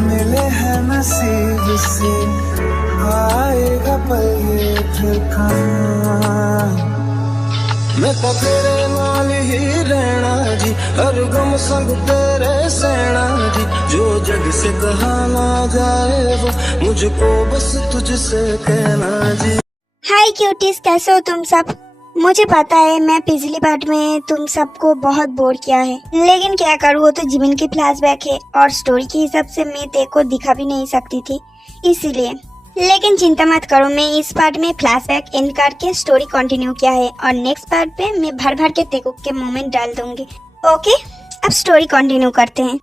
मिले हैं नसीब से आएगा पल ये फिर कहाँ मैं तो तेरे नाल ही रहना जी हर गम संग तेरे सहना जी जो जग से कहा ना जाए वो मुझको बस तुझसे कहना जी। हाय क्यूटीज, कैसे हो तुम सब? मुझे पता है मैं पिछली पार्ट में तुम सबको बहुत बोर किया है, लेकिन क्या करूँ, वो तो जिमिन की फ्लैशबैक है और स्टोरी के हिसाब से मैं तेरे को दिखा भी नहीं सकती थी इसीलिए। लेकिन चिंता मत करो, मैं इस पार्ट में फ्लैशबैक एंड करके स्टोरी कंटिन्यू किया है और नेक्स्ट पार्ट में मैं भर भर के तेको के मोमेंट डाल दूंगी। ओके, अब स्टोरी कंटिन्यू करते हैं।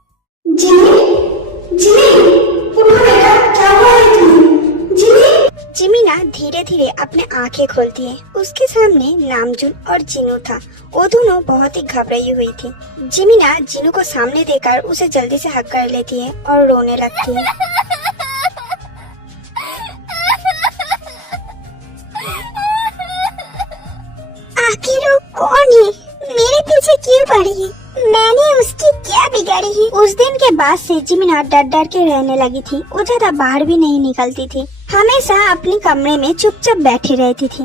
जिमिना धीरे धीरे अपने आंखें खोलती है। उसके सामने नामजुन और जिनू था। वो दोनों बहुत ही घबराई हुई थी। जिमिना जिनू को सामने देखकर उसे जल्दी से हक कर लेती है और रोने लगती है। आखिर वो कौन है? मेरे पीछे क्यों पड़ी है? मैंने उसकी क्या बिगाड़ी है? उस दिन के बाद से जिमिना डर डर के रहने लगी थी। वो ज्यादा बाहर भी नहीं निकलती थी, हमेशा अपने कमरे में चुपचाप बैठी रहती थी।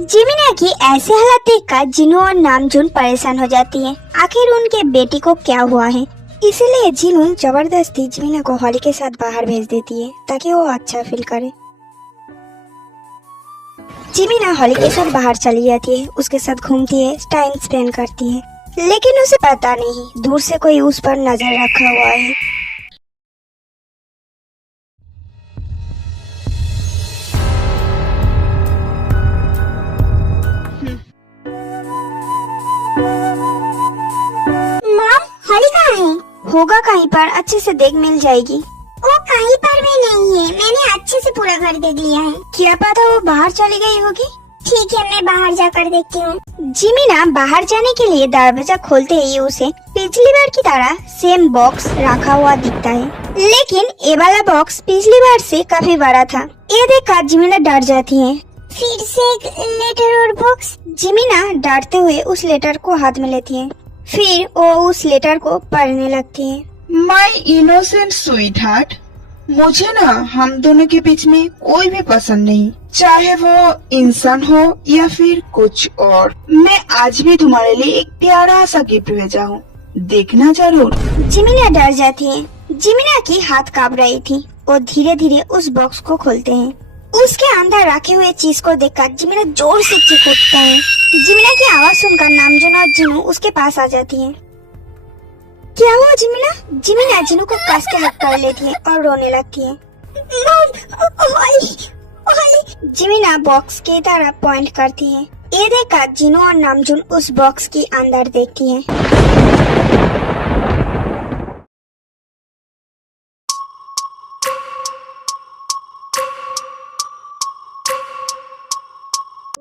जिमिना की ऐसी हालत देखकर जिनू और नामजुन परेशान हो जाती है। आखिर उनके बेटी को क्या हुआ है? इसीलिए जिनू जबरदस्ती जिमिना को हॉली के साथ बाहर भेज देती है ताकि वो अच्छा फील करे। जिमिना हॉली के साथ बाहर चली जाती है, उसके साथ घूमती है, टाइम स्पेंड करती है, लेकिन उसे पता नहीं दूर से कोई उस पर नजर रखा हुआ है। मॉम, हॉली कहाँ है? होगा कहीं पर, अच्छे से देख मिल जाएगी। वो कहीं पर भी नहीं है, मैंने अच्छे से पूरा घर देख लिया है। क्या पता वो बाहर चली गई होगी। ठीक है, मैं बाहर जाकर देखती हूँ। जिमिना बाहर जाने के लिए दरवाजा खोलते ही उसे पिछली बार की तरह सेम बॉक्स रखा हुआ दिखता है, लेकिन ये वाला बॉक्स पिछली बार से काफी बड़ा था। ये देखकर जिमिना डर जाती है। फिर से एक लेटर और बॉक्स। जिमिना डरते हुए उस लेटर को हाथ में लेती है, फिर वो उस लेटर को पढ़ने लगती है। माई इनोसेंट स्वीट हार्ट, मुझे ना हम दोनों के बीच में कोई भी पसंद नहीं, चाहे वो इंसान हो या फिर कुछ और। मैं आज भी तुम्हारे लिए एक प्यारा सा गिफ्ट भेजा हूँ, देखना जरूर। जिमिना डर जाती है। जिमिना की हाथ कांप रही थी। वो धीरे धीरे उस बॉक्स को खोलते हैं। उसके अंदर रखे हुए चीज को देखकर जिमिना जोर से चीख उठता है। जिमिना की आवाज सुनकर नामजुन और जिनू उसके पास आ जाती है। क्या हुआ जिमिना? जिमिना जिनू को कस के हक कर लेती है और रोने लगती है। जिमिना बॉक्स की तरफ पॉइंट करती है। ये देखकर जिनू और नामजुन उस बॉक्स के अंदर देखती है।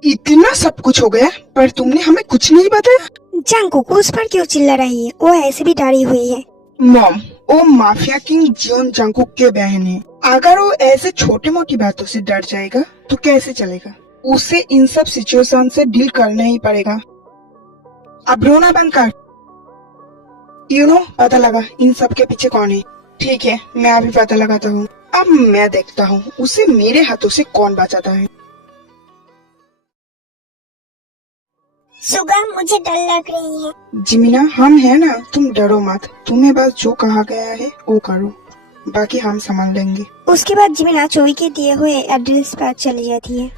इतना सब कुछ हो गया पर तुमने हमें कुछ नहीं बताया। जंगकुक उस पर क्यों चिल्ला रही है? वो ऐसे भी डरी हुई है। मॉम, वो माफिया किंग जियोन जंगकुक के बहन है। अगर वो ऐसे छोटे मोटी बातों से डर जाएगा तो कैसे चलेगा? उसे इन सब सिचुएशन से डील करना ही पड़ेगा। अब रोना बंद कर। पता लगा इन सब के पीछे कौन है। ठीक है, मैं अभी पता लगाता हूँ। अब मैं देखता हूँ उसे मेरे हाथों से कौन बचाता है। सुगा, मुझे डर लग रही है। जिमिना, हम है ना, तुम डरो मत। तुम्हें बस जो कहा गया है वो करो, बाकी हम संभाल लेंगे। उसके बाद जिमिना चोई के दिए हुए एड्रेस पर चली जाती है।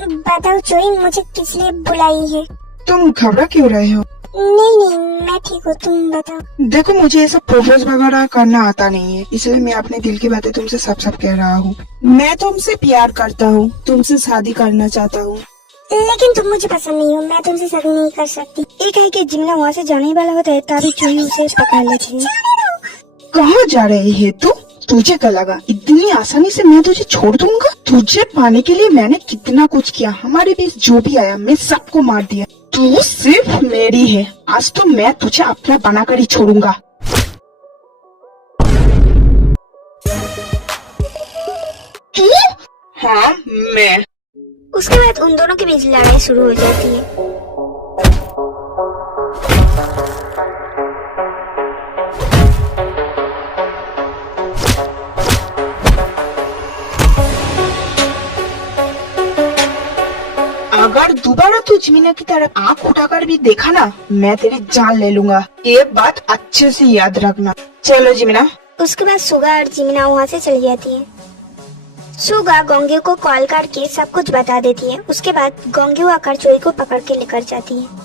बताओ चोई, मुझे किस लिए बुलाई है? तुम घबरा क्यों रहे हो? नहीं, मैं ठीक हूँ, तुम बताओ। देखो, मुझे ये सब प्रपोज वगैरह करना आता नहीं है, इसलिए मैं अपने दिल की बातें तुमसे सब कह रहा हूँ। मैं तुमसे प्यार करता हूँ, तुमसे शादी करना चाहता हूँ। लेकिन तुम मुझे पसंद नहीं हो, मैं तुमसे शादी नहीं कर सकती। एक है कि जिमिना वहाँ से जाने वाला होता है तभी चोई उसे पकड़ लेती है। कहाँ जा रही है तू? तुझे क्या लगा इतनी आसानी से मैं तुझे छोड़ दूंगा? तुझे पाने के लिए मैंने कितना कुछ किया, हमारे बीच जो भी आया मैं सबको मार दिया। तू सिर्फ मेरी है, आज तो मैं तुझे अपना बनाकर ही छोड़ूंगा। हाँ मैं। उसके बाद उन दोनों के बीच लड़ाई शुरू हो जाती है। अगर दोबारा तू जिमीना की तरफ आंख उठाकर भी देखा ना, मैं तेरी जान ले लूंगा। एक बात अच्छे से याद रखना। चलो जिमीना। उसके बाद सुगा और जिमिना वहाँ से चली जाती है। सुगा गोंग्यू को कॉल करके सब कुछ बता देती है। उसके बाद गोंग्यू आकर चोई को पकड़ के लेकर जाती है।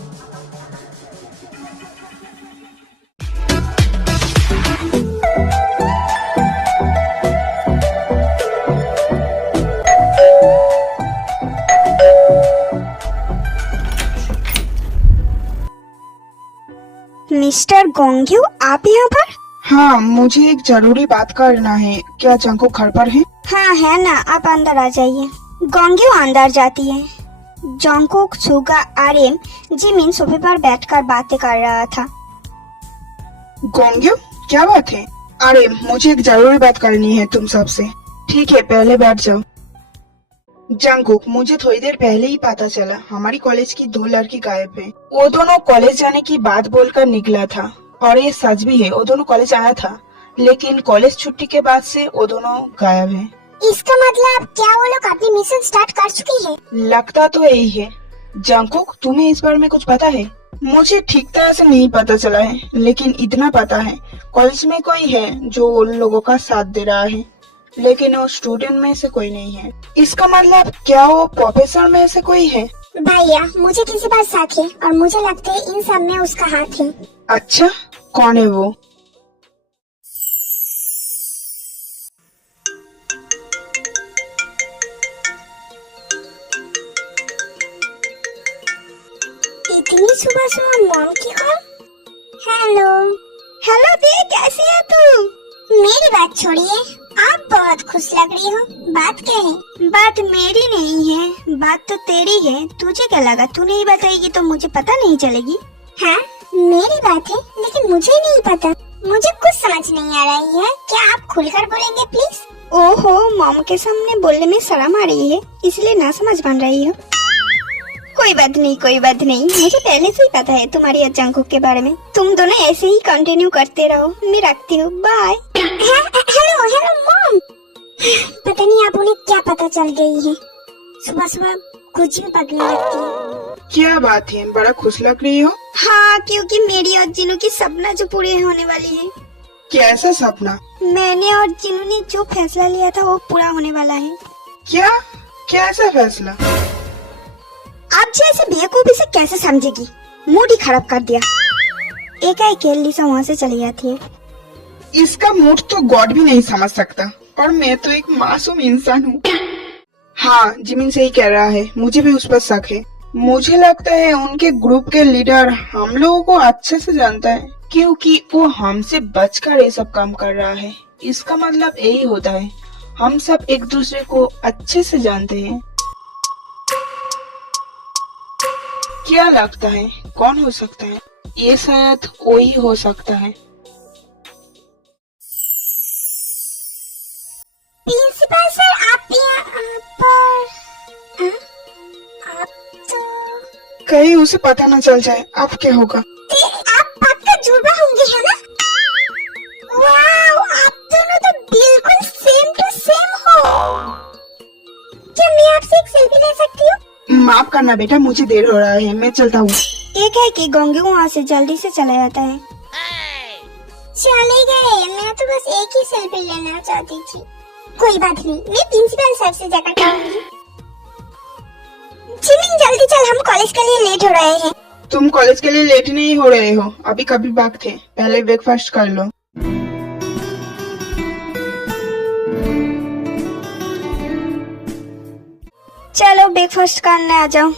मिस्टर गोंग्यू, आप यहाँ पर? हाँ, मुझे एक जरूरी बात करना है। क्या जंकुक घर पर है? हाँ है ना, आप अंदर आ जाइए। गोंग्यू अंदर जाती है। जंकुक, सुगा, आर्यन, जिमिन सोफे पर बैठकर बातें कर रहा था। गोंग्यू, क्या बात है? अरे मुझे एक जरूरी बात करनी है तुम सबसे। ठीक है, पहले बैठ जाओ। जंकुक, मुझे थोड़ी देर पहले ही पता चला हमारी कॉलेज की 2 लड़की गायब है। वो दोनों कॉलेज जाने की बात बोलकर निकला था, और ये सच भी है, वो दोनों कॉलेज आया था, लेकिन कॉलेज छुट्टी के बाद से वो दोनों गायब है। इसका मतलब क्या वो लोग अपनी मिशन स्टार्ट कर चुकी है? लगता तो यही है। जंकुक, तुम्हें इस बारे में कुछ पता है? मुझे ठीक तरह से नहीं पता चला है, लेकिन इतना पता है कॉलेज में कोई है जो उन लोगों का साथ दे रहा है, लेकिन वो स्टूडेंट में से कोई नहीं है। इसका मतलब क्या वो प्रोफेसर में से कोई है? भैया, मुझे किसी बात शक है और मुझे लगता है इन सब में उसका हाथ है। अच्छा, कौन है वो? इतनी सुबह सुबह मॉम की कॉल? हेलो हेलो दे, कैसी है तू? मेरी बात छोड़िए, आप बहुत खुश लग रही हो। बात क्या है? बात मेरी नहीं है, बात तो तेरी है। तुझे क्या लगा तू नहीं बताएगी तो मुझे पता नहीं चलेगी? हाँ मेरी बात है, लेकिन मुझे नहीं पता। मुझे कुछ समझ नहीं आ रही है। क्या आप खुलकर बोलेंगे प्लीज? ओहो, मॉम के सामने बोलने में शर्म आ रही है, इसलिए ना समझ बन रही हो। कोई बात नहीं, कोई बात नहीं, मुझे पहले से ही पता है तुम्हारी और जंकुक के बारे में। तुम दोनों ऐसे ही कंटिन्यू करते रहो, मैं रखती हूँ, बाय। Hello hello mom. पता नहीं आप उन्हें क्या पता चल गई है, सुबह सुबह कुछ भी पकड़ने लगती है। क्या बात है, बड़ा खुश लग रही हो? हाँ, क्योंकि मेरी और जिनू की सपना जो पूरे होने वाली है। कैसा सपना? मैंने और जिनू ने जो फैसला लिया था वो पूरा होने वाला है। क्या? कैसा फैसला? आप जैसे बेवकूफी से कैसे समझेगी, मूड ही खराब कर दिया। एकाएक लिसा वहाँ से चली जाती है। इसका मूड तो गॉड भी नहीं समझ सकता, और मैं तो एक मासूम इंसान हूँ। हाँ, जिमिन सही कह रहा है, मुझे भी उस पर शक है। मुझे लगता है उनके ग्रुप के लीडर हम लोगों को अच्छे से जानता है, क्योंकि वो हमसे बचकर ये सब काम कर रहा है। इसका मतलब यही होता है हम सब एक दूसरे को अच्छे से जानते हैं। क्या लगता है कौन हो सकता है? ये शायद वही हो सकता है। प्रिंसिपल सर, आप यहाँ पर? आप तो कहीं उसे पता न चल जाए, अब क्या होगा? आप पक्का जुड़वा होंगे है ना? वाओ, आप दोनों तो बिल्कुल सेम टू सेम हो। क्या मैं आपसे एक सेल्फी ले सकती हूँ? माफ करना बेटा, मुझे देर हो रहा है, मैं चलता हूँ। एक है कि गोंग्यू वहाँ से जल्दी से चला जाता है। चले गए, मैं तो बस एक ही सेल्फी लेना चाहती थी। कोई बात नहीं, मैं प्रिंसिपल सर से जाकर कहूँगी। जिमिन जल्दी चल, हम कॉलेज के लिए लेट हो रहे हैं। तुम कॉलेज के लिए लेट नहीं हो रहे हो, अभी कभी वक्त है, पहले ब्रेकफास्ट कर लो। चलो ब्रेकफास्ट करने आ जाओ।